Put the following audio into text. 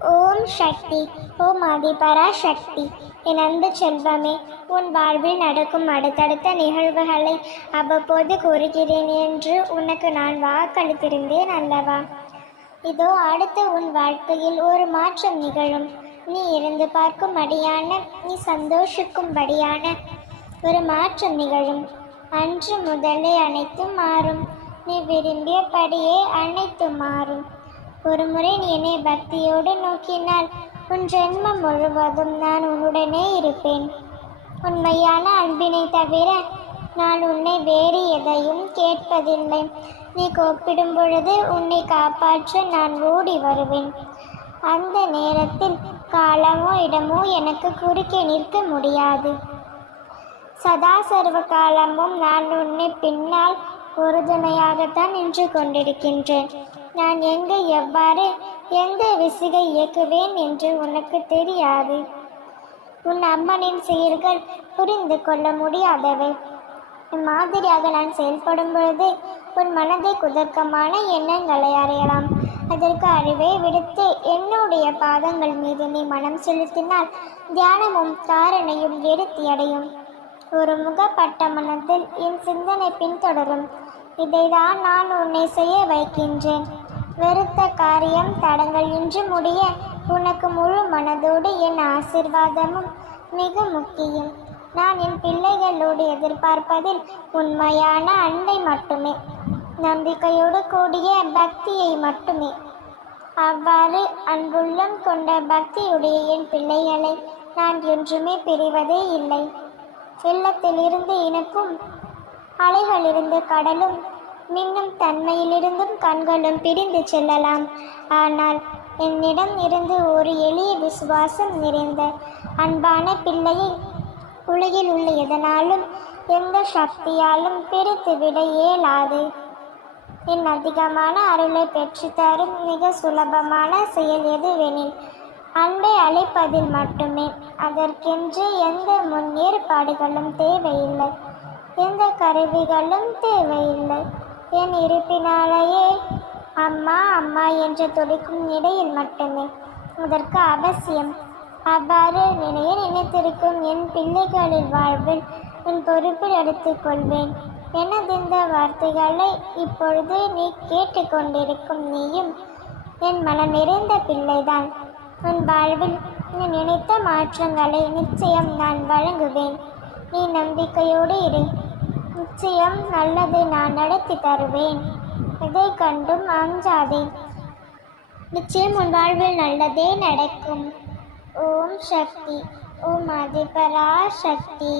ஓம் சக்தி ஓம் ஆதிபரா சக்தி என் அன்பு செல்வமே உன் வாழ்வில் நடக்கும் அடுத்தடுத்த நிகழ்வுகளை அவ்வப்போது கூறுகிறேன் என்று உனக்கு நான் வாக்களித்திருந்தேன் அல்லவா? இதோ அடுத்து உன் வாழ்க்கையில் ஒரு மாற்றம் நிகழும். நீ இருந்து பார்க்கும்படியான நீ சந்தோஷிக்கும்படியான ஒரு மாற்றம் நிகழும். அன்று முதலே அனைத்தும் மாறும். நீ விரும்பியபடியே அனைத்தும் மாறும். ஒரு முறை நீ என்னை பக்தியோடு நோக்கினால் உன் ஜென்மம் முழுவதும் நான் உன்னுடனே இருப்பேன். உண்மையான அன்பினை தவிர நான் உன்னை வேறு எதையும் கேட்பதில்லை. நீ கூப்பிடும் பொழுது உன்னை காப்பாற்ற நான் ஓடி வருவேன். அந்த நேரத்தில் காலமோ இடமோ எனக்கு குறுக்கே நிற்க முடியாது. சதா சர்வ காலமும் நான் உன்னை பின்னால் உறுதுணையாகத்தான் நின்று கொண்டிருக்கின்றேன். நான் எங்கு எவ்வாறு எந்த விசிகை இயக்குவேன் என்று உனக்கு தெரியாது. உன் அம்மனின் செயல்கள் புரிந்து கொள்ள முடியாதவை. மாதிரியாக நான் செயல்படும் பொழுது உன் மனதை குதர்க்கமான எண்ணங்களை அறியலாம் அதற்கு அறிவை விடுத்து என்னுடைய பாதங்கள் மீது நீ மனம் செலுத்தினால் தியானமும் தாரணையும் எடுத்தியடையும் அடையும். ஒரு முகப்பட்ட மனத்தில் என் சிந்தனை பின்தொடரும். இதைதான் நான் உன்னை செய்ய வைக்கின்றேன். வெறுத்த காரியம் தடங்கள் இன்று முடிய உனக்கு முழு மனதோடு என் ஆசிர்வாதமும் மிக முக்கியம். நான் என் பிள்ளைகளோடு எதிர்பார்ப்பதில் உண்மையான அன்பை மட்டுமே நம்பிக்கையோடு கூடிய பக்தியை மட்டுமே. அவ்வாறு அன்புள்ளம் கொண்ட பக்தியுடைய என் பிள்ளைகளை நான் என்றுமே பிரிவதே இல்லை. வெள்ளத்திலிருந்து இனக்கும் அலைகளிலிருந்து கடலும் மின்னும் தன்மையிலிருந்தும் கண்களும் பிரிந்து செல்லலாம். ஆனால் என்னிடம் இருந்து ஒரு எளிய விசுவாசம் நிறைந்த அன்பான பிள்ளையை உலகில் உள்ள எதனாலும் எந்த சக்தியாலும் பிரித்துவிட இயலாது. என் அதிகமான அருளை பெற்றுத்தரும் மிக சுலபமான செயல் எதுவெனில் அன்பை அழைப்பதில் மட்டுமே. அதற்கென்று எந்த முன்னேற்பாடுகளும் தேவையில்லை. எந்த கருவிகளும் தேவையில்லை. என் இருப்பினாலேயே. அம்மா அம்மா என்று துடிக்கும் இடையில் மட்டுமே. அதற்கு அவசியம். அவ்வாறு நினைய நினைத்திருக்கும் என் பிள்ளைகளின் வாழ்வில் என் பொறுப்பில் எடுத்துக்கொள்வேன் எனது இந்த வார்த்தைகளை இப்பொழுது நீ கேட்டுக்கொண்டிருக்கும் நீயும் என் மனம் நிறைந்த பிள்ளைதான். உன் வாழ்வில் நீ நினைத்த மாற்றங்களை நிச்சயம் நான் வழங்குவேன். நீ நம்பிக்கையோடு இரு. நிச்சயம் நல்லதை நான் நடத்தி தருவேன். இதை கண்டும் அஞ்சாதே நிச்சயம் உன் வாழ்வில் நல்லதே நடக்கும். ஓம் சக்தி. ஓம் அதிபரா சக்தி.